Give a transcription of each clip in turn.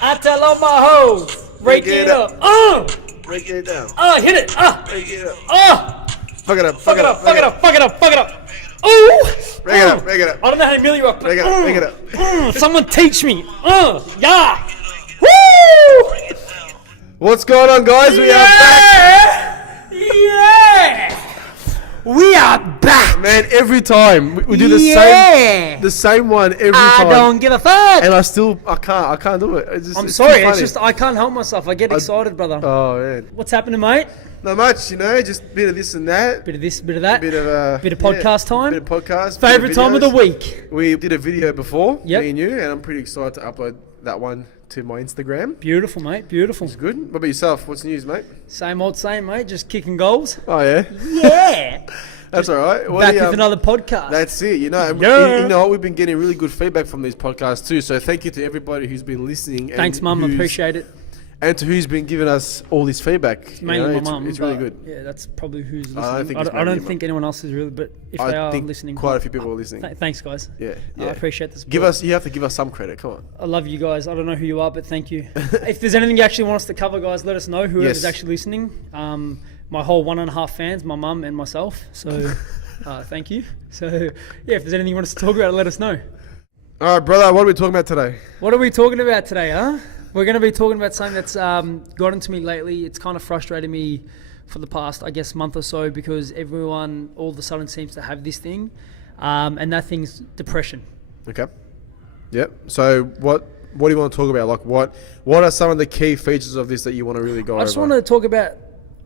I tell all my hoes, break it up. Break it down. Hit it. Break it up. Fuck it up. Fuck it up. Fuck it up. Fuck it up. Fuck it up. Ooh. Break it up. Break it up. I don't know how to mill you up. Break it up. Someone teach me. Yeah. Woo. What's going on, guys? We are back. Yeah. We are back. Man, every time we do the same one every time. I don't give a fuck. And I can't do it. I'm sorry. It's just I can't help myself. I get excited, brother. Oh man. What's happening, mate? Not much, just a bit of this and that. Bit of this, bit of that. Bit of podcast time. Bit of podcast. Favorite time of the week. We did a video before, Yep. me and you, and I'm pretty excited to upload that one to my Instagram. Beautiful, mate. Beautiful. It's good. What about yourself? What's the news, mate? Same old same, mate. Just kicking goals. Oh yeah. Yeah. That's all right. Back with another podcast. That's it. You know what? We've been getting really good feedback from these podcasts too. So thank you to everybody who's been listening. Thanks, Mum. Appreciate it. And to who's been giving us all this feedback. It's mainly my mum. It's really good. Yeah, that's probably who's listening. I don't think anyone else is really, but if they are listening, quite a few people are listening. Thanks, guys. Yeah. I appreciate this. You have to give us some credit. Come on. I love you guys. I don't know who you are, but thank you. If there's anything you actually want us to cover, guys, let us know. Whoever's actually listening. My whole 1.5 fans, my mum and myself. So, thank you. So, yeah, if there's anything you want us to talk about, let us know. All right, brother. What are we talking about today? What are we talking about today, huh? We're going to be talking about something that's gotten to me lately. It's kind of frustrated me for the past, I guess, month or so because everyone all of a sudden seems to have this thing, and that thing's depression. Okay. Yep. So what do you want to talk about? Like what are some of the key features of this that you want to really go over? I just want to talk about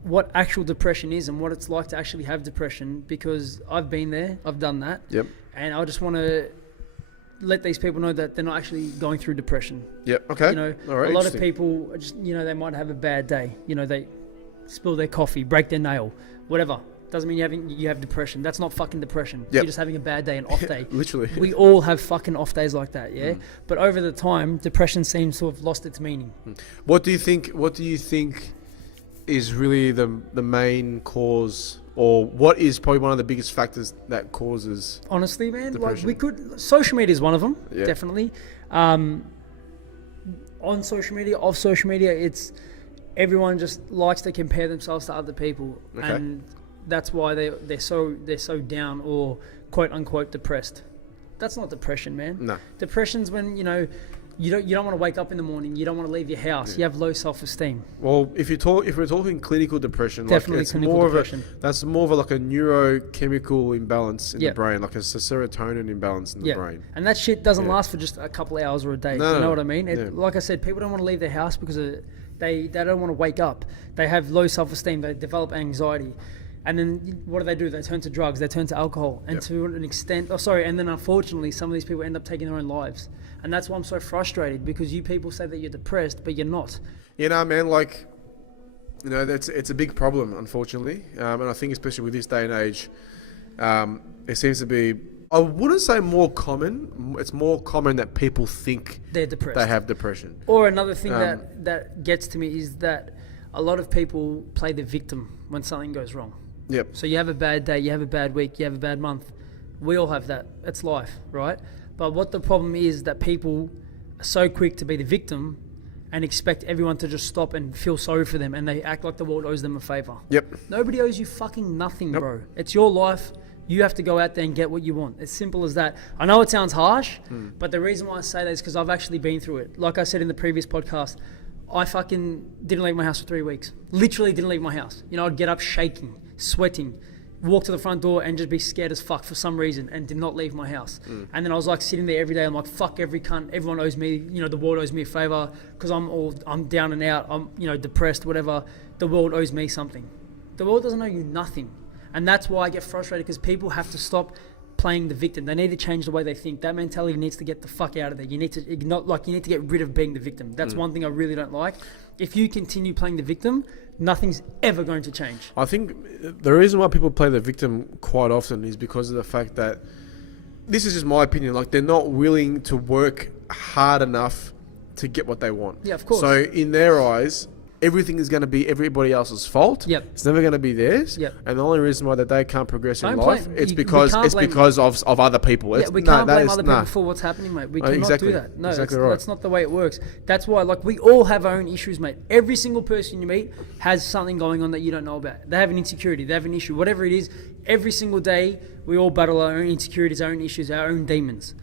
what actual depression is and what it's like to actually have depression because I've been there, I've done that. Yep. And I just want to let these people know that they're not actually going through depression. Yep. Okay. All right, a lot of people just, they might have a bad day. They spill their coffee, break their nail, whatever. Doesn't mean you have depression. That's not fucking depression. Yep. You're just having a bad day, an off day. Literally. We all have fucking off days like that, yeah? But over the time, depression seems to have lost its meaning. What do you think is really the main cause, or what is probably one of the biggest factors that causes honestly, man, depression? Social media is one of them, definitely. On social media, off social media, it's everyone just likes to compare themselves to other people, and that's why they're so down or quote unquote depressed. That's not depression, man. No. Depression's when you don't want to wake up in the morning. You don't want to leave your house. You have low self-esteem. Well, if we're talking clinical depression, definitely clinical depression. That's more of like a neurochemical imbalance in the brain, like a serotonin imbalance in the brain. And that shit doesn't last for just a couple of hours or a day. No, you know what I mean? Like I said, people don't want to leave their house because they don't want to wake up. They have low self-esteem. They develop anxiety. And then what do? They turn to drugs. They turn to alcohol. And to an extent, and then unfortunately, some of these people end up taking their own lives. And that's why I'm so frustrated because you people say that you're depressed, but you're not. Man, it's a big problem, unfortunately. And I think especially with this day and age, it seems to be, I wouldn't say more common. It's more common that people think they're depressed. They have depression. Or another thing that gets to me is that a lot of people play the victim when something goes wrong. Yep. So you have a bad day, you have a bad week, you have a bad month. We all have that. It's life, right? But what the problem is that people are so quick to be the victim and expect everyone to just stop and feel sorry for them, and they act like the world owes them a favor. Yep. Nobody owes you fucking nothing, bro. It's your life. You have to go out there and get what you want. It's simple as that. I know it sounds harsh, but the reason why I say that is because I've actually been through it. Like I said in the previous podcast, I fucking didn't leave my house for 3 weeks. Literally didn't leave my house. I'd get up shaking, sweating, walk to the front door and just be scared as fuck for some reason and did not leave my house. And then I was like sitting there every day. I'm like, fuck every cunt. Everyone owes me, the world owes me a favor because I'm down and out. I'm, depressed, whatever. The world owes me something. The world doesn't owe you nothing. And that's why I get frustrated because people have to stop playing the victim. They need to change the way they think. That mentality needs to get the fuck out of there. You need to get rid of being the victim. That's one thing I really don't like. If you continue playing the victim, nothing's ever going to change. I think the reason why people play the victim quite often is because of the fact that, this is just my opinion, like they're not willing to work hard enough to get what they want. Yeah, of course. So in their eyes, everything is going to be everybody else's fault. Yep. It's never going to be theirs. Yep. And the only reason why that they can't progress in Don't life, blame- it's you- we because can't it's blame- because of other people. Yeah, It's, we no, can't that blame is- other nah. people for what's happening, mate. We cannot exactly. do that. No, Exactly right. that's not the way it works. That's why, like, we all have our own issues, mate. Every single person you meet has something going on that you don't know about. They have an insecurity, they have an issue, whatever it is. Every single day, we all battle our own insecurities, our own issues, our own demons.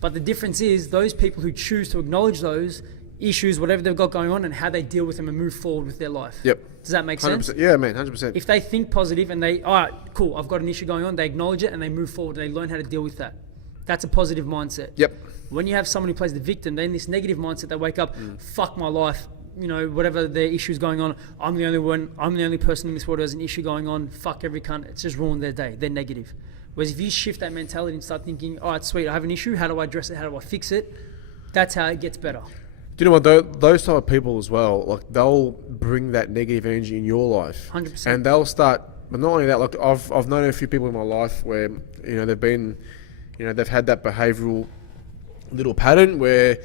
But the difference is those people who choose to acknowledge those issues, whatever they've got going on, and how they deal with them and move forward with their life. Yep. Does that make sense? 100%. Yeah, man, 100%. If they think positive and they, all right, cool, I've got an issue going on, they acknowledge it and they move forward and they learn how to deal with that. That's a positive mindset. Yep. When you have someone who plays the victim, they're in this negative mindset. They wake up, fuck my life, you know, whatever their issue's going on, I'm the only person in this world who has an issue going on, fuck every cunt. It's just ruined their day. They're negative. Whereas if you shift that mentality and start thinking, all right, sweet, I have an issue, how do I address it, how do I fix it? That's how it gets better. Do you know what? Those type of people as well, like they'll bring that negative energy in your life, 100%. and they'll start. But not only that, like I've known a few people in my life where they've had that behavioural little pattern where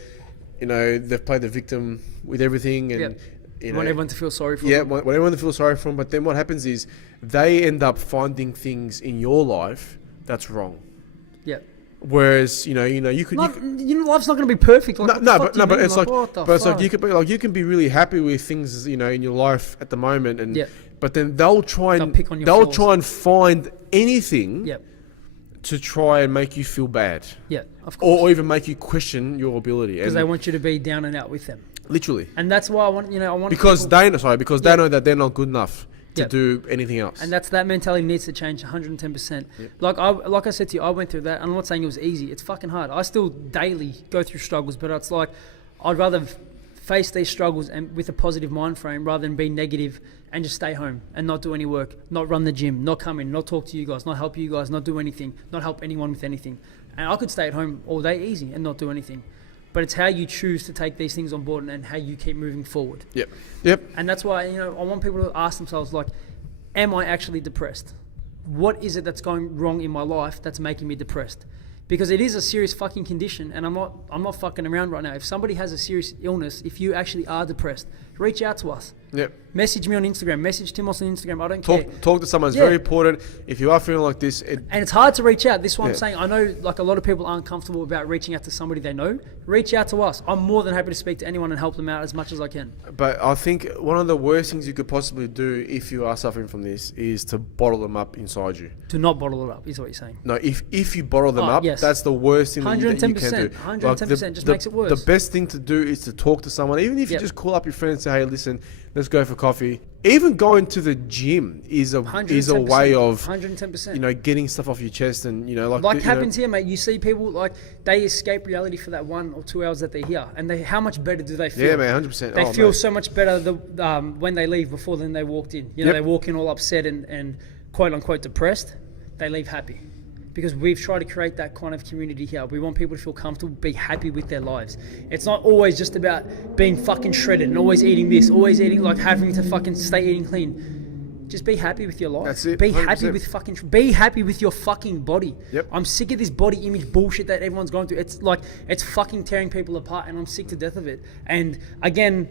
they've played the victim with everything, and you want everyone to feel sorry for them. Yeah, want everyone to feel sorry for them. But then what happens is they end up finding things in your life that's wrong. Yeah. Whereas you could life's not going to be perfect. Like, but it's like fuck? you can be really happy with things in your life at the moment, and Yeah. but then they'll try and find anything to try and make you feel bad, of course, or even make you question your ability, because they want you to be down and out with them. Literally, and that's why I want because they know that they're not good enough to do anything else. And that mentality needs to change 110%. Yep. Like I said to you, I went through that. I'm not saying it was easy. It's fucking hard. I still daily go through struggles, but it's like I'd rather face these struggles and with a positive mind frame rather than be negative and just stay home and not do any work, not run the gym, not come in, not talk to you guys, not help you guys, not do anything, not help anyone with anything. And I could stay at home all day easy and not do anything. But it's how you choose to take these things on board and how you keep moving forward. Yep. And that's why, I want people to ask themselves, like, am I actually depressed? What is it that's going wrong in my life that's making me depressed? Because it is a serious fucking condition, and I'm not fucking around right now. If somebody has a serious illness, if you actually are depressed, reach out to us. Yep. Message me on Instagram. Message Timos on Instagram. I don't care. Talk to someone. It's very important. If you are feeling like this, and it's hard to reach out. This is what I'm saying. I know, like, a lot of people aren't comfortable about reaching out to somebody they know. Reach out to us. I'm more than happy to speak to anyone and help them out as much as I can. But I think one of the worst things you could possibly do if you are suffering from this is to bottle them up inside you. Do not bottle it up, is what you're saying. No, if you bottle them up, yes. that's the worst thing that you can do. 110% just makes it worse. The best thing to do is to talk to someone, even if you just call up your friend and say, hey, listen, let's go for coffee. Even going to the gym is a way of 110%. Getting stuff off your chest, and happens here, mate. You see people, like, they escape reality for that 1 or 2 hours that they're here, and how much better do they feel? Yeah, man, 100%. They feel so much better when they leave before than they walked in. They walk in all upset and quote unquote depressed. They leave happy. Because we've tried to create that kind of community here. We want people to feel comfortable, be happy with their lives. It's not always just about being fucking shredded and always eating this, always eating, like, having to fucking stay eating clean. Just be happy with your life. That's it. Be 100%. be happy with your fucking body. Yep. I'm sick of this body image bullshit that everyone's going through. It's like, it's fucking tearing people apart, and I'm sick to death of it. And again,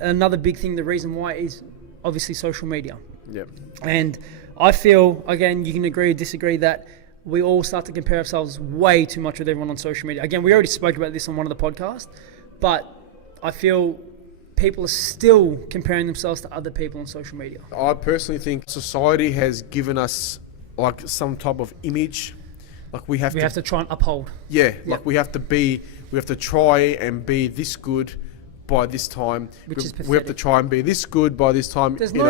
another big thing, the reason why is obviously social media. Yep. And I feel, again, you can agree or disagree, that we all start to compare ourselves way too much with everyone on social media. Again, we already spoke about this on one of the podcasts, but I feel people are still comparing themselves to other people on social media. I personally think society has given us, like, some type of image, like we have to try and uphold. Yeah, like we have to try and be this good by this time. Which is pathetic. We have to try and be this good by this time. There's and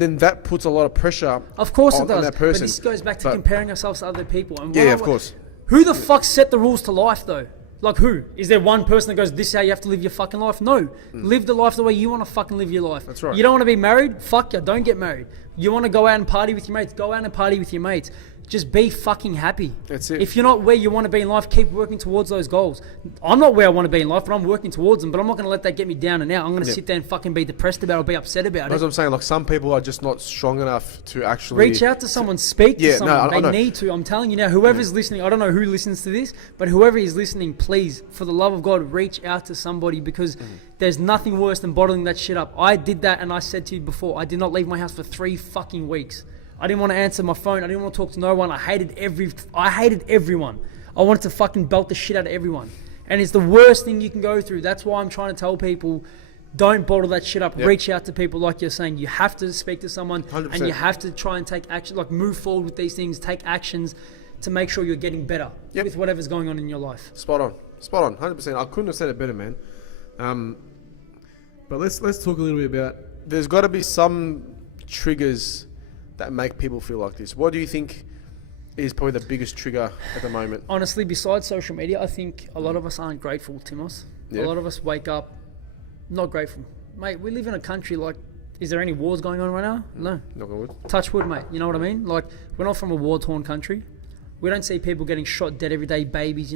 then that puts a lot of pressure. Of course it does. On that person. But this goes back to comparing ourselves to other people. And of course. Who the fuck set the rules to life, though? Like, who? Is there one person that goes, this is how you have to live your fucking life? No. Live the life the way you want to fucking live your life. That's right. You don't want to be married? Fuck you. Don't get married. You want to go out and party with your mates? Go out and party with your mates. Just be fucking happy. That's it. If you're not where you want to be in life, keep working towards those goals. I'm not where I want to be in life, but I'm working towards them. But I'm not going to let that get me down and out. I'm going to sit there and fucking be depressed about it or be upset about That's it. what I'm saying. Like, some people are just not strong enough to actually Reach out to someone, speak to someone. I they need to. I'm telling you now, whoever's listening, I don't know who listens to this, but whoever is listening, please, for the love of God, reach out to somebody, because there's nothing worse than bottling that shit up. I did that, and I said to you before, I did not leave my house for 3 fucking weeks. I didn't want to answer my phone. I didn't want to talk to no one. I hated everyone. I wanted to fucking belt the shit out of everyone. And it's the worst thing you can go through. That's why I'm trying to tell people, don't bottle that shit up. Yep. Reach out to people, like you're saying. You have to speak to someone 100%. And you have to try and take action, like move forward with these things, take actions to make sure you're getting better with whatever's going on in your life. Spot on, 100%. I couldn't have said it better, man. But let's talk a little bit about, there's got to be some triggers that make people feel like this. What do you think is probably the biggest trigger at the moment? Honestly, besides social media, I think a lot of us aren't grateful, Timos. A lot of us wake up not grateful. Mate, we live in a country, like, is there any wars going on right now? No. Knock on wood. Touch wood, mate. You know what I mean? Like, we're not from a war-torn country. We don't see people getting shot dead every day, babies,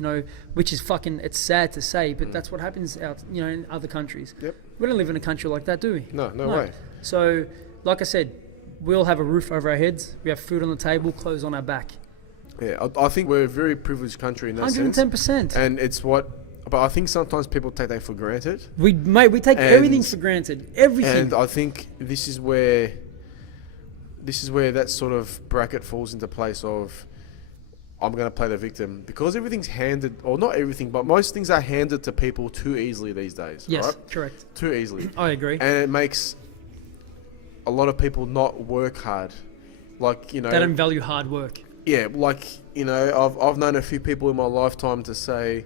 which is fucking, it's sad to say, but that's what happens out, in other countries. Yep. We don't live in a country like that, do we? No way. So, like I said, we all have a roof over our heads. We have food on the table, clothes on our back. Yeah, I think we're a very privileged country in that 110%. sense. And it's but I think sometimes people take that for granted. We take everything for granted. Everything. And I think this is where that sort of bracket falls into place of, I'm going to play the victim, because everything's handed, or not everything, but most things are handed to people too easily these days. Yes, right? correct. Too easily. I agree. And it makes a lot of people not work hard. Like, they don't value hard work. Yeah, like, I've known a few people in my lifetime to say,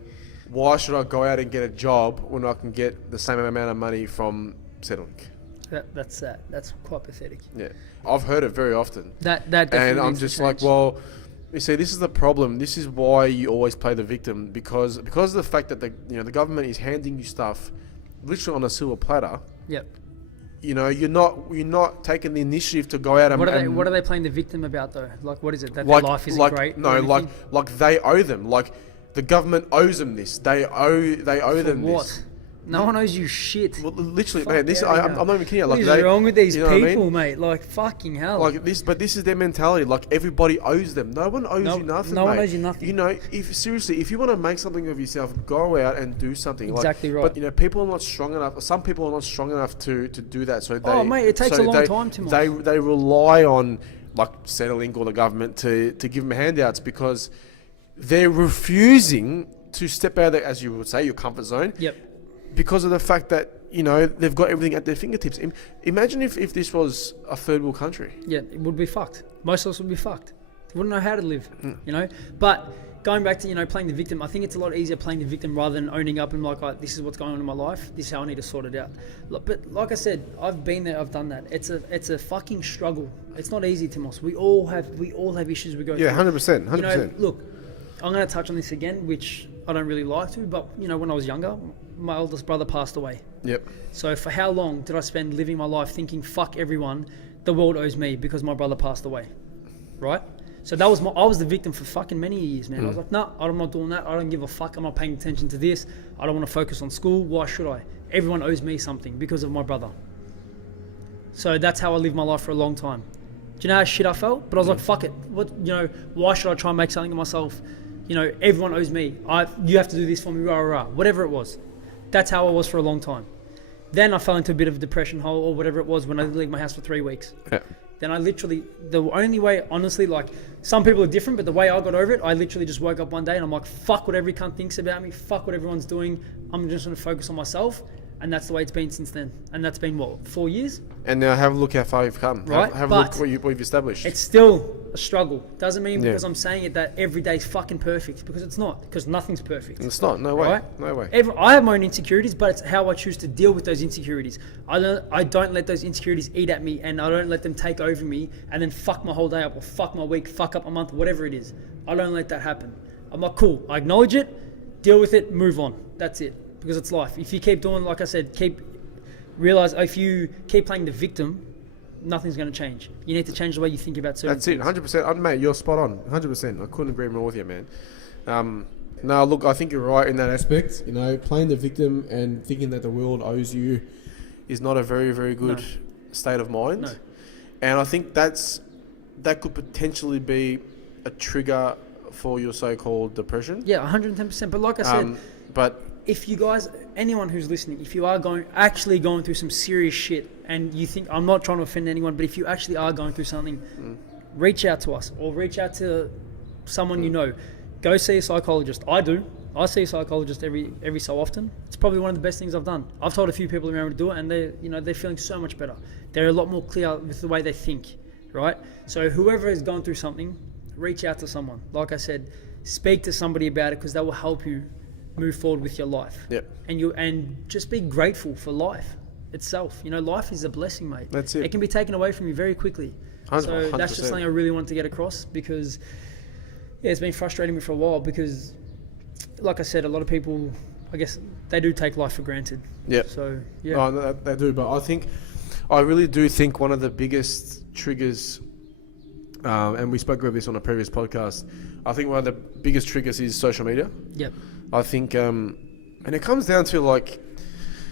why should I go out and get a job when I can get the same amount of money from Centrelink? That's sad. That's quite pathetic. Yeah, I've heard it very often. That definitely and I'm just like, well, you see, this is the problem. This is why you always play the victim, because of the fact that the government is handing you stuff literally on a silver platter. Yep. You're not taking the initiative to go out and... What are they playing the victim about, though? Like, what is it? That their life isn't great? No, like they owe them. Like, the government owes them this. They owe them what? this. No one owes you shit. Well, literally, man. I'm not even kidding. What is wrong with these people, mate? Like, fucking hell. Like this, but this is their mentality. Like, everybody owes them. No one owes you nothing. No one owes you nothing. If you want to make something of yourself, go out and do something. Exactly right. But people are not strong enough. Some people are not strong enough to do that. So mate, it takes a long time to. They rely on like Centrelink or the government to give them handouts, because they're refusing to step out of, as you would say, your comfort zone. Yep. Because of the fact that, they've got everything at their fingertips. Imagine if this was a third world country. Yeah, it would be fucked. Most of us would be fucked. We wouldn't know how to live, But going back to, playing the victim, I think it's a lot easier playing the victim rather than owning up and like, this is what's going on in my life. This is how I need to sort it out. But like I said, I've been there, I've done that. It's a fucking struggle. It's not easy, Timos. We all have issues we go through. Yeah, 100%. Look, I'm going to touch on this again, which I don't really like to, but, when I was younger, my oldest brother passed away. Yep. So for how long did I spend living my life thinking, fuck everyone, the world owes me because my brother passed away, right? So I was the victim for fucking many years, man. I was like, no, I'm not doing that. I don't give a fuck. I'm not paying attention to this. I don't want to focus on school. Why should I? Everyone owes me something because of my brother. So that's how I lived my life for a long time. Do you know how shit I felt? But I was like, fuck it. Why should I try and make something of myself? Everyone owes me. You have to do this for me, rah, rah, rah. Whatever it was. That's how I was for a long time. Then I fell into a bit of a depression hole or whatever it was when I didn't leave my house for 3 weeks. Yeah. Then the only way, honestly, like, some people are different, but the way I got over it, I literally just woke up one day and I'm like, fuck what every cunt thinks about me, fuck what everyone's doing. I'm just going to focus on myself. And that's the way it's been since then. And that's been, 4 years? And now have a look how far you've come. Right. Have a look what you've established. It's still a struggle. Doesn't mean because I'm saying it that every day's fucking perfect, because it's not. Because nothing's perfect. It's not. No way. Right? No way. I have my own insecurities, but it's how I choose to deal with those insecurities. I don't let those insecurities eat at me, and I don't let them take over me and then fuck my whole day up or fuck my week, fuck up a month, whatever it is. I don't let that happen. I'm like, cool. I acknowledge it, deal with it, move on. That's it. Because it's life. If you keep doing, like I said, realize if you keep playing the victim, nothing's going to change. You need to change the way you think about certain things. That's it, 100%. Mate, you're spot on, 100%. I couldn't agree more with you, man. No, look, I think you're right in that aspect. You know, playing the victim and thinking that the world owes you is not a very, very good state of mind. No. And I think that could potentially be a trigger for your so-called depression. Yeah, 110%. But like I said, but if you guys, anyone who's listening, if you are actually going through some serious shit and you think, I'm not trying to offend anyone, but if you actually are going through something, reach out to us or reach out to someone you know. Go see a psychologist. I do. I see a psychologist every so often. It's probably one of the best things I've done. I've told a few people around to do it, and they're feeling so much better. They're a lot more clear with the way they think, right? So whoever is going through something, reach out to someone. Like I said, speak to somebody about it because that will help you move forward with your life. Yep. And just be grateful for life itself. You know, life is a blessing, mate. That's it. It can be taken away from you very quickly. 100%. So that's just something I really wanted to get across because. Yeah, it's been frustrating me for a while because, like I said, a lot of people, I guess, they do take life for granted. Yeah. So, yeah. Oh, no, they do, but I really do think one of the biggest triggers, and we spoke about this on a previous podcast, I think one of the biggest triggers is social media. Yep. I think, and it comes down to like...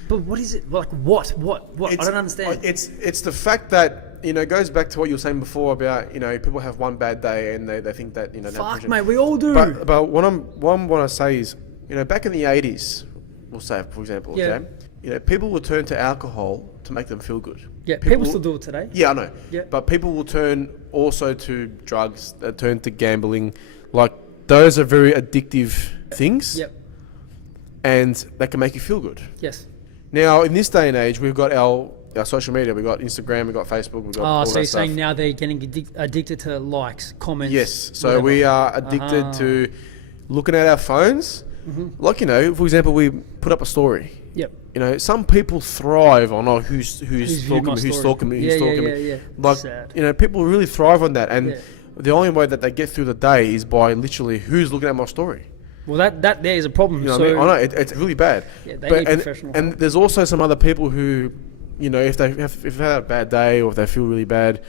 But what is it? Like what? I don't understand. It's the fact that, you know, it goes back to what you were saying before about, you know, people have one bad day and they think that, you know... Fuck, mate, we all do. But what I say is, you know, back in the 80s, we'll say, for example, okay, you know, people will turn to alcohol to make them feel good. Yeah, people still do it today. Yeah, I know. Yeah. But people will turn also to drugs, they turn to gambling. Like, those are very addictive things. Yep. And they can make you feel good. Yes. Now, in this day and age, we've got our social media. We've got Instagram, we've got Facebook, we've got all so that you're stuff. saying now they're getting addicted to likes, comments? Yes. So whatever. we are addicted to looking at our phones. Mm-hmm. Like, you know, for example, we put up a story. Yep. You know, some people thrive on who's stalking me. Yeah. Like, sad. You know, people really thrive on that. And the only way that they get through the day is by literally who's looking at my story. Well, that there is a problem. You know what I mean? I know, it's really bad. Yeah, they need professional help. And there's also some other people who, you know, if they've had a bad day or if they feel really bad,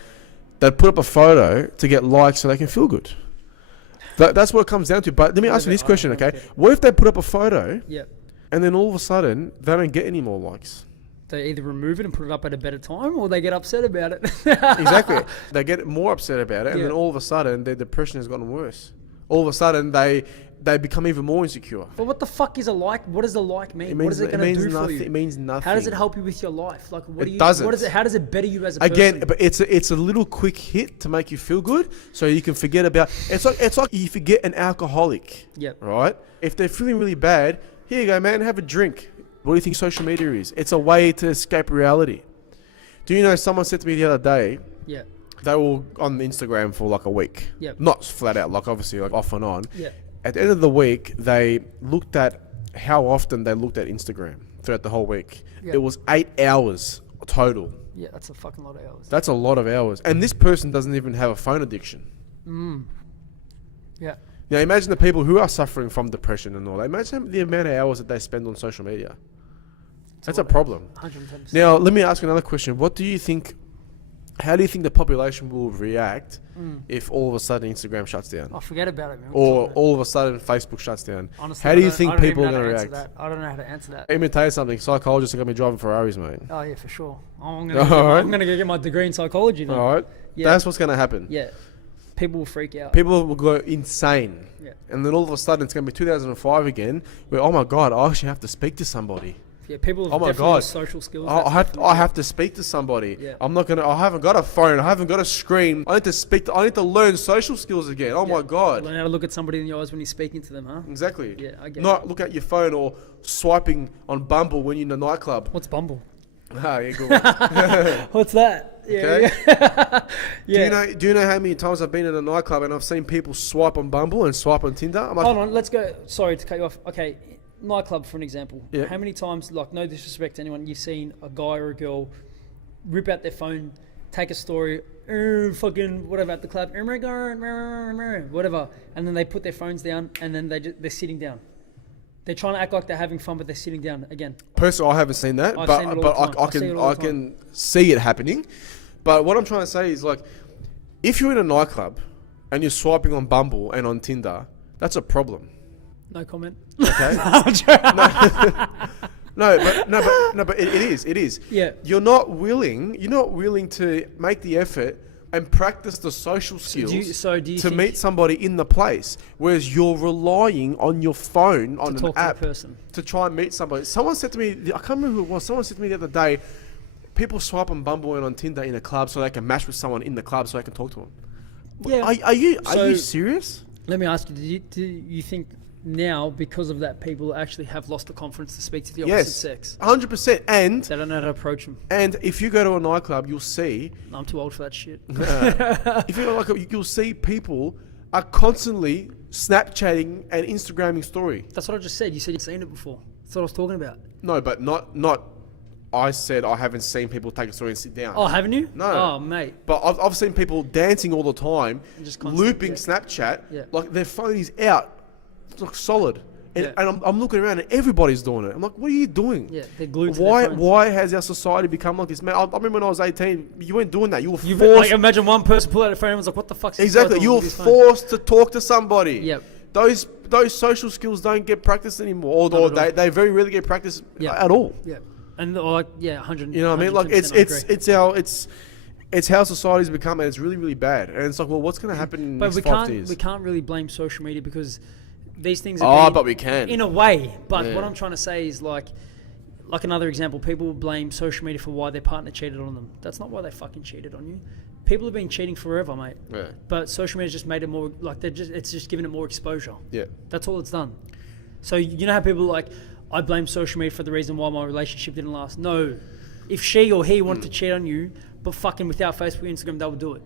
they put up a photo to get likes so they can feel good. That's what it comes down to. But let me ask you this question, okay? What if they put up a photo and then all of a sudden they don't get any more likes? They either remove it and put it up at a better time or they get upset about it. Exactly. They get more upset about it and then all of a sudden their depression has gotten worse. All of a sudden they become even more insecure. But what the fuck is a like? What does a like mean? What is it going to do for you? It means nothing. How does it help you with your life? Like, doesn't. How does it better you as a person? Again, but it's a little quick hit to make you feel good, so you can forget about. It's like you forget an alcoholic. Yep. Right. If they're feeling really bad, here you go, man. Have a drink. What do you think social media is? It's a way to escape reality. Do you know? Someone said to me the other day. Yeah. They were on Instagram for like a week. Yep. Not flat out, like obviously, like off and on. Yeah. At the end of the week, they looked at how often they looked at Instagram throughout the whole week. Yeah. It was 8 hours total. Yeah, that's a fucking lot of hours. That's a lot of hours. And this person doesn't even have a phone addiction. Yeah. Now imagine the people who are suffering from depression and all that. Imagine the amount of hours that they spend on social media. That's a problem. 110%. Now, let me ask you another question. How do you think the population will react if all of a sudden Instagram shuts down? Oh, forget about it, man. Or all of a sudden Facebook shuts down? Honestly, how do you think people are going to react? I don't know how to answer that. Let me tell you something. Psychologists are going to be driving Ferraris, mate. Oh, yeah, for sure. I'm going to get my degree in psychology then. All right. Yeah. That's what's going to happen. Yeah. People will freak out. People will go insane. Yeah. And then all of a sudden it's going to be 2005 again where, oh my God, I actually have to speak to somebody. Yeah, people have definitely got social skills. I have to speak to somebody. Yeah. I haven't got a phone. I haven't got a screen. I need to learn social skills again. Oh my God. Learn how to look at somebody in the eyes when you're speaking to them, huh? Exactly. Yeah, I get Not look at your phone or swiping on Bumble when you're in a nightclub. What's Bumble? Ah, yeah, good one. What's that? Yeah. Okay. Yeah. Do you know how many times I've been in a nightclub and I've seen people swipe on Bumble and swipe on Tinder? I'm like, hold on, let's go. Sorry to cut you off. Okay. Nightclub, for an example. Yeah. How many times, like, no disrespect to anyone, you've seen a guy or a girl rip out their phone, take a story, fucking whatever at the club, whatever, and then they put their phones down and then they're sitting down. They're trying to act like they're having fun, but they're sitting down again. Personally, I haven't seen that, I've seen it all the time. I can see it happening. But what I'm trying to say is, like, if you're in a nightclub and you're swiping on Bumble and on Tinder, that's a problem. No comment. Okay. But it is. Yeah. You're not willing to make the effort and practice the social skills do you to think meet somebody in the place, whereas you're relying on your phone on an app to try and meet somebody. Someone said to me, I can't remember who it was. Someone said to me the other day, people swipe on Bumble and on Tinder in a club so they can match with someone in the club so they can talk to them. Yeah. Are you serious? Let me ask you, do you think now, because of that, people actually have lost the confidence to speak to the opposite sex? 100%. And they don't know how to approach them. And if you go to a nightclub, you'll see... I'm too old for that shit. If you go to a nightclub, you'll see people are constantly Snapchatting and Instagramming story. That's what I just said. You said you'd seen it before. That's what I was talking about. No, but not. I said I haven't seen people take a story and sit down. Oh, haven't you? No. Oh, mate. But I've seen people dancing all the time, just looping Snapchat. Yeah. Like their phone is out. It's like solid. And I'm looking around and everybody's doing it. I'm like, what are you doing? Yeah, they're glued to their phones. Why has our society become like this? Man, I remember when I was 18, you weren't doing that. You were forced... Like, imagine one person pull out a phone and was like, what the fuck's this Exactly. You were forced to talk to somebody. Yep. Those social skills don't get practiced anymore. Or they very rarely get practiced at all. Yeah. And like, 100. You know what I mean? Like it's how society's become, and it's really, really bad. And it's like, well, what's going to happen in the next 5 years? We can't really blame social media because these things but we can. In a way. But what I'm trying to say is like another example, people blame social media for why their partner cheated on them. That's not why they fucking cheated on you. People have been cheating forever, mate. Yeah. But social media's just made it more, like, it's just given it more exposure. Yeah. That's all it's done. So, you know how people are like, I blame social media for the reason why my relationship didn't last. No. If she or he wanted to cheat on you, but fucking without Facebook and Instagram, they would do it.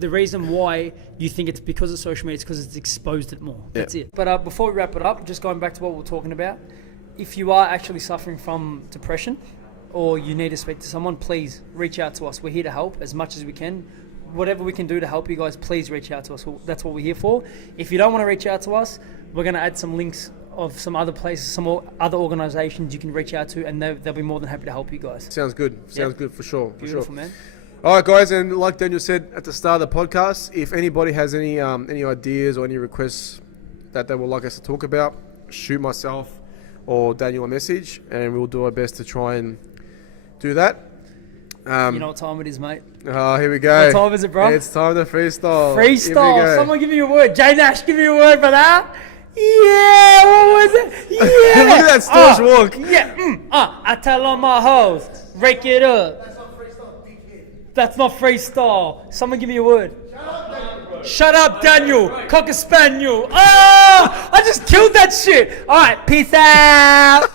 The reason why you think it's because of social media is because it's exposed it more. That's it. But before we wrap it up, just going back to what we were talking about, if you are actually suffering from depression or you need to speak to someone, please reach out to us. We're here to help as much as we can. Whatever we can do to help you guys, please reach out to us. That's what we're here for. If you don't want to reach out to us, we're going to add some links of some other places, some other organisations you can reach out to, and they'll be more than happy to help you guys. Sounds good. Sounds good for sure. Beautiful, man. All right, guys, and like Daniel said at the start of the podcast, if anybody has any ideas or any requests that they would like us to talk about, shoot myself or Daniel a message, and we'll do our best to try and do that. You know what time it is, mate? Oh, here we go. What time is it, bro? It's time to freestyle. Freestyle. Someone give me a word. J Nash, give me a word for that. Yeah, what was it? Yeah. Look at that staunch walk. Yeah. I tell all my hoes, rake it up. That's not freestyle, dickhead. That's not freestyle. Someone give me a word. Shut up, Daniel. Cocker spaniel. Oh, I just killed that shit. All right, peace out.